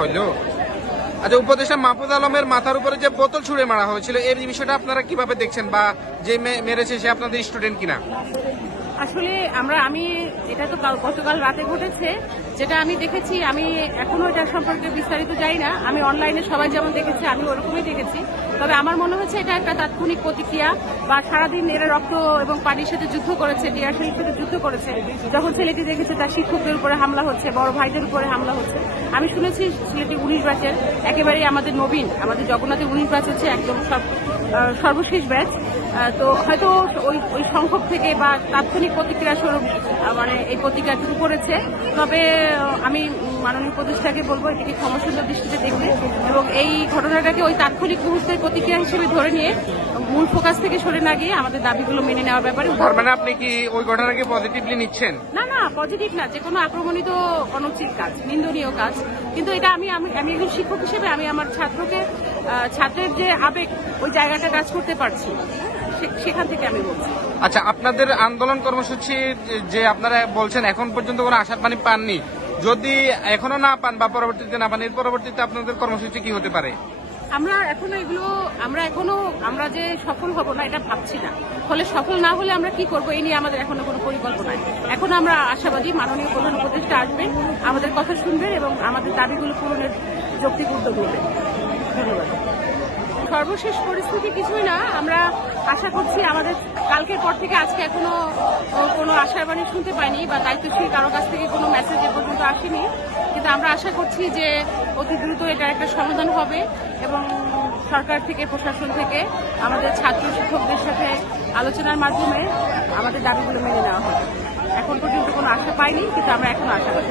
হইলো। আচ্ছা, উপদেষ্টা মাহফুজ আলমের মাথার উপরে যে বোতল ছুঁড়ে মারা হয়েছিল এই বিষয়টা আপনারা কিভাবে দেখছেন, বা যে মেরেছে সে আপনাদের স্টুডেন্ট কিনা? আসলে আমি এটা তো গতকাল রাতে ঘটেছে, যেটা আমি দেখেছি, আমি এখনো এটা সম্পর্কে বিস্তারিত জানি না। আমি অনলাইনে সবাই যেমন দেখেছি আমি ওরকমই দেখেছি। তবে আমার মনে হচ্ছে এটা একটা তাৎক্ষণিক প্রতিক্রিয়া, বা সারাদিন এরা রক্ত এবং পানির সাথে যুদ্ধ করেছে, টিয়ারশেলের সাথে যুদ্ধ করেছে। যখন ছেলেটি দেখেছে তার শিক্ষকদের উপরে হামলা হচ্ছে, বড় ভাইদের উপরে হামলা হচ্ছে। আমি শুনেছি ছেলেটি 19 ব্যাচের, একেবারেই আমাদের নবীন, আমাদের জগন্নাথের 19 ব্যাচ হচ্ছে একদম সর্বশেষ ব্যাচ। তো হয়তো ওই সংখ্যক থেকে বা তাৎক্ষণিক প্রতিক্রিয়া স্বরূপ এই প্রতিক্রিয়া শুরু করেছে। তবে আমি মাননীয় উপদেষ্টাকে বলবো এটিকে ক্ষমাসুন্দর দৃষ্টিতে দেখবে এবং এই ঘটনাটাকে ওই তাৎক্ষণিক মুহূর্তের প্রতিক্রিয়া হিসেবে ধরে নিয়ে মূল ফোকাস থেকে সরে না গিয়ে আমাদের দাবিগুলো মেনে নেওয়ার ব্যাপারে। মানে আপনি কি ওই ঘটনাকে পজিটিভলি নিচ্ছেন? না, পজিটিভ না। যে কোনো আক্রমণিত অনুচিত কাজ, নিন্দনীয় কাজ। কিন্তু এটা আমি একজন শিক্ষক হিসেবে আমি আমার ছাত্রের যে আবেগ, ওই জায়গাটা কাজ করতে পারছি, সেখান থেকে আমি বলছি। আচ্ছা, আপনাদের আন্দোলন কর্মসূচি যে আপনারা বলছেন এখন পর্যন্ত কোনো আশার পানি পাননি, যদি এখনো না পান বা পরবর্তীতে না পান, এর পরবর্তীতে আপনাদের কর্মসূচি কি হতে পারে? আমরা যে সফল হব না এটা ভাবছি না। ফলে সফল না হলে আমরা কি করব এই নিয়ে আমাদের এখনো কোনো পরিকল্পনা নেই। এখন আমরা আশাবাদী মাননীয় প্রধান উপদেষ্টা আসবেন, আমাদের কথা শুনবেন এবং আমাদের দাবিগুলো পূরণের যৌক্তিক উদ্যোগ নেবেন। ধন্যবাদ। সর্বশেষ পরিস্থিতি কিছুই না। আমরা আশা করছি আমাদের কালকের পর থেকে আজকে এখনো কোনো আশার বাণী শুনতে পাইনি, বা দায়িত্বশীল কারো কাছ থেকে কোনো মেসেজ এ পর্যন্ত আসেনি। কিন্তু আমরা আশা করছি যে অতি দ্রুত এটার একটা সমাধান হবে এবং সরকার থেকে, প্রশাসন থেকে আমাদের ছাত্র শিক্ষকদের সাথে আলোচনার মাধ্যমে আমাদের দাবিগুলো মেনে নেওয়া হবে। এখন পর্যন্ত কোনো আশা পাইনি, কিন্তু আমরা এখন আশা করি।